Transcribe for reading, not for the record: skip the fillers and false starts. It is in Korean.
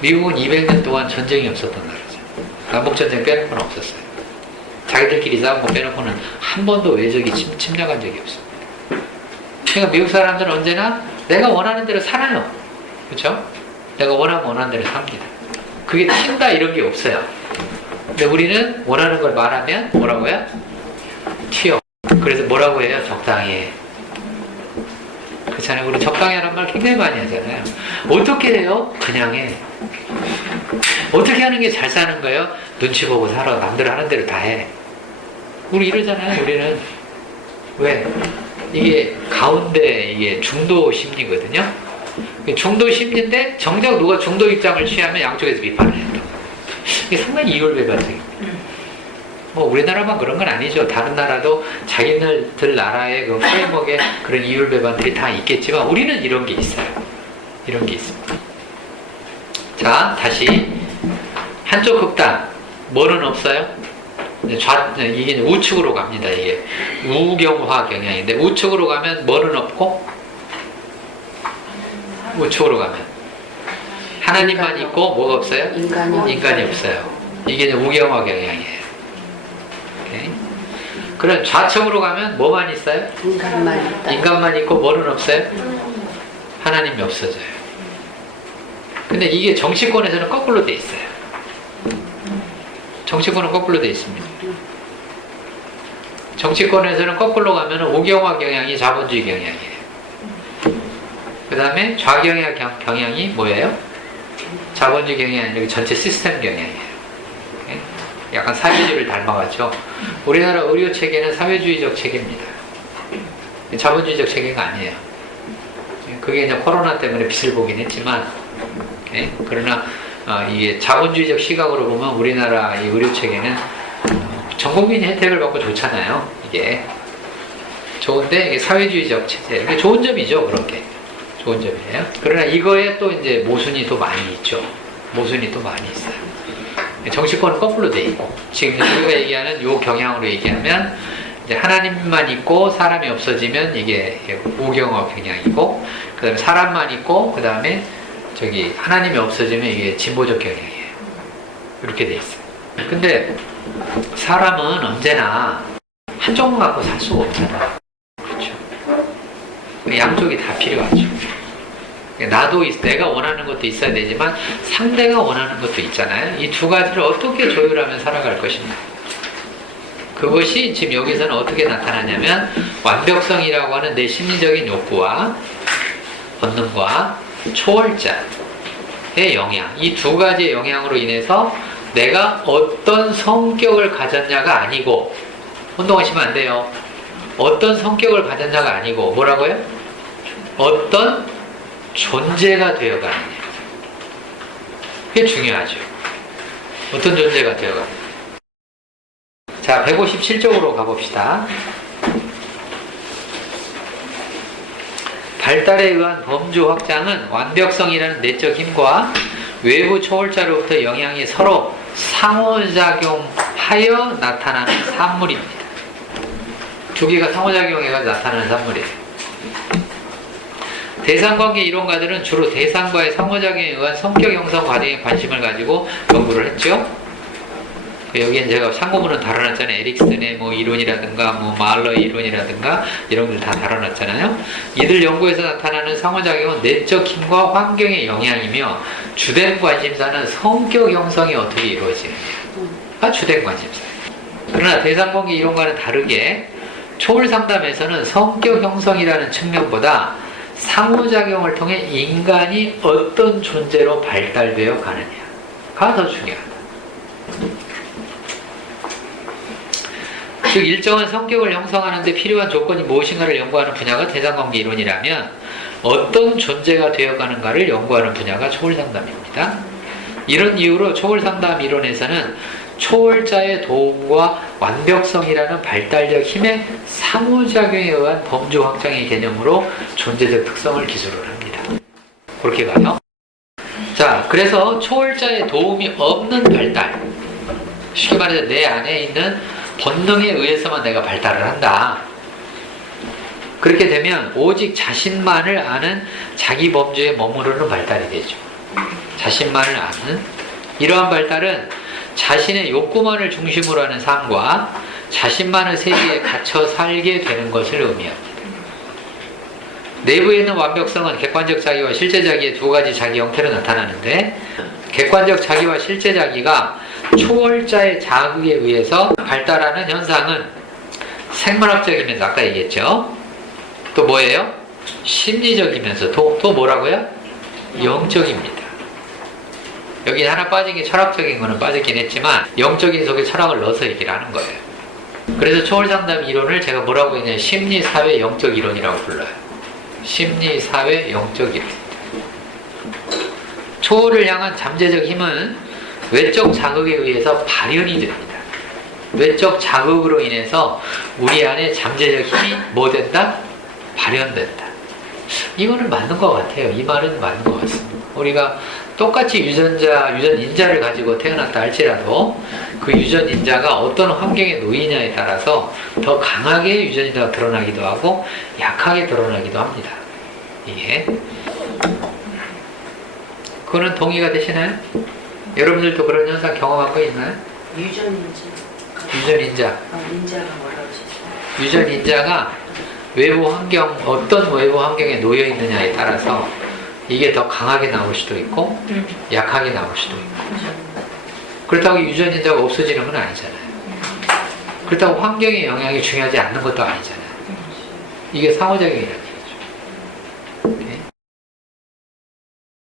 미국은 200년 동안 전쟁이 없었던 나라죠. 남북전쟁 빼놓고는 없었어요. 자기들끼리 싸운 거 빼놓고는 한 번도 외적이 침략한 적이 없습니다. 그러니까 미국 사람들은 언제나 내가 원하는 대로 살아요. 그렇죠? 내가 원하는 대로 삽니다. 그게 튄다 이런 게 없어요. 근데 우리는 원하는 걸 말하면 뭐라고요? 튀어. 그래서 뭐라고 해요? 적당히 해. 그렇잖아요. 우리 적당히 하는 말 굉장히 많이 하잖아요. 어떻게 해요? 그냥 해. 어떻게 하는 게 잘 사는 거예요? 눈치 보고 살아. 남들 하는 대로 다 해. 우리 이러잖아요. 우리는. 왜? 이게 가운데 이게 중도 심리거든요. 중도 심리인데 정작 누가 중도 입장을 취하면 양쪽에서 비판을 해요. 이게 상당히 이율배반적입니다. 뭐 우리나라만 그런 건 아니죠. 다른 나라도 자기네들 나라의 그 프레임워크에 그런 이율배반들이 다 있겠지만 우리는 이런 게 있어요. 이런 게 있습니다. 자, 다시 한쪽 극단 뭐는 없어요? 이게 우측으로 갑니다. 이게 우경화 경향인데 우측으로 가면 뭐는 없고 우측으로 가면 하나님만 있고 뭐가 없어요? 인간이 없어요. 이게 이제 우경화 경향이에요. 오케이. 그럼 좌측으로 가면 뭐만 있어요? 인간만 있고 뭐는 없어요? 하나님이 없어져요. 근데 이게 정치권에서는 거꾸로 돼 있어요. 정치권은 거꾸로 돼 있습니다. 정치권에서는 거꾸로 가면 우경화 경향이 자본주의 경향이에요. 그 다음에 좌경화 경향이 뭐예요? 자본주의 경향이 아니라 전체 시스템 경향이에요. 약간 사회주의를 닮아가죠. 우리나라 의료 체계는 사회주의적 체계입니다. 자본주의적 체계가 아니에요. 그게 이제 코로나 때문에 빛을 보긴 했지만, 그러나 이게 자본주의적 시각으로 보면 우리나라 이 의료 체계는 전 국민이 혜택을 받고 좋잖아요. 이게 좋은데 이게 사회주의적 체제, 이게 좋은 점이죠. 그런 게 좋은 점이에요. 그러나 이거에 또 이제 모순이 또 많이 있죠. 모순이 또 많이 있어요. 정치권은 거꾸로 돼 있고 지금 우리가 얘기하는 요 경향으로 얘기하면 이제 하나님만 있고 사람이 없어지면 이게 우경화 경향이고 그 다음에 사람만 있고 그 다음에 저기 하나님이 없어지면 이게 진보적 경향이에요. 이렇게 돼 있어요. 근데 사람은 언제나 한쪽만 갖고 살 수가 없잖아요. 그렇죠? 양쪽이 다 필요하죠. 나도 내가 원하는 것도 있어야 되지만 상대가 원하는 것도 있잖아요. 이 두 가지를 어떻게 조율하면 살아갈 것인가. 그것이 지금 여기서는 어떻게 나타나냐면 완벽성이라고 하는 내 심리적인 욕구와 본능과 초월자의 영향, 이 두 가지의 영향으로 인해서 내가 어떤 성격을 가졌냐가 아니고, 혼동하시면 안 돼요. 어떤 성격을 가졌냐가 아니고 뭐라고요? 어떤 존재가 되어가느냐. 그게 중요하죠. 어떤 존재가 되어가느냐. 자, 157쪽으로 가봅시다. 발달에 의한 범주 확장은 완벽성이라는 내적 힘과 외부 초월자로부터 영향이 서로 상호작용하여 나타나는 산물입니다. 두 개가 상호작용해서 나타나는 산물이에요. 대상관계 이론가들은 주로 대상과의 상호작용에 의한 성격 형성 과정에 관심을 가지고 연구를 했죠. 여기엔 제가 참고문은 다뤄놨잖아요. 에릭슨의 뭐 이론이라든가 뭐 말러의 이론이라든가 이런 걸 다 다뤄놨잖아요. 이들 연구에서 나타나는 상호작용은 내적 힘과 환경의 영향이며 주된 관심사는 성격 형성이 어떻게 이루어지느냐가 주된 관심사예요. 그러나 대상관계 이론과는 다르게 초월 상담에서는 성격 형성이라는 측면보다 상호작용을 통해 인간이 어떤 존재로 발달되어 가느냐가 더 중요하다. 즉 일정한 성격을 형성하는 데 필요한 조건이 무엇인가를 연구하는 분야가 대상관계 이론이라면 어떤 존재가 되어가는가를 연구하는 분야가 초월상담입니다. 이런 이유로 초월상담 이론에서는 초월자의 도움과 완벽성이라는 발달적 힘의 상호작용에 의한 범주 확장의 개념으로 존재적 특성을 기술을 합니다. 그렇게 가요. 자, 그래서 초월자의 도움이 없는 발달, 쉽게 말해서 내 안에 있는 본능에 의해서만 내가 발달을 한다. 그렇게 되면 오직 자신만을 아는 자기 범주에 머무르는 발달이 되죠. 자신만을 아는 이러한 발달은 자신의 욕구만을 중심으로 하는 삶과 자신만의 세계에 갇혀 살게 되는 것을 의미합니다. 내부에 있는 완벽성은 객관적 자기와 실제 자기의 두 가지 자기 형태로 나타나는데, 객관적 자기와 실제 자기가 초월자의 자극에 의해서 발달하는 현상은 생물학적이면서 아까 얘기했죠. 또 뭐예요? 심리적이면서 또 뭐라고요? 영적입니다. 여기 하나 빠진 게 철학적인 거는 빠졌긴 했지만 영적인 속에 철학을 넣어서 얘기를 하는 거예요. 그래서 초월상담 이론을 제가 뭐라고 했냐면 심리사회 영적 이론이라고 불러요. 심리사회 영적 이론. 초월을 향한 잠재적 힘은 외적 자극에 의해서 발현이 됩니다. 외적 자극으로 인해서 우리 안에 잠재적 힘이 뭐 된다? 발현된다. 이거는 맞는 것 같아요. 이 말은 맞는 것 같습니다. 우리가 똑같이 유전인자를 가지고 태어났다 할지라도 그 유전인자가 어떤 환경에 놓이냐에 따라서 더 강하게 유전인자가 드러나기도 하고 약하게 드러나기도 합니다. 이게 그거는 동의가 되시나요? 여러분들도 그런 현상 경험한 거 있나요? 유전인자. 인자가 뭐라고 하셨어요? 유전인자가 외부 환경, 어떤 외부 환경에 놓여 있느냐에 따라서 이게 더 강하게 나올 수도 있고 약하게 나올 수도 있고. 그렇다고 유전인자가 없어지는 건 아니잖아요. 그렇다고 환경의 영향이 중요하지 않는 것도 아니잖아요. 이게 상호작용이라는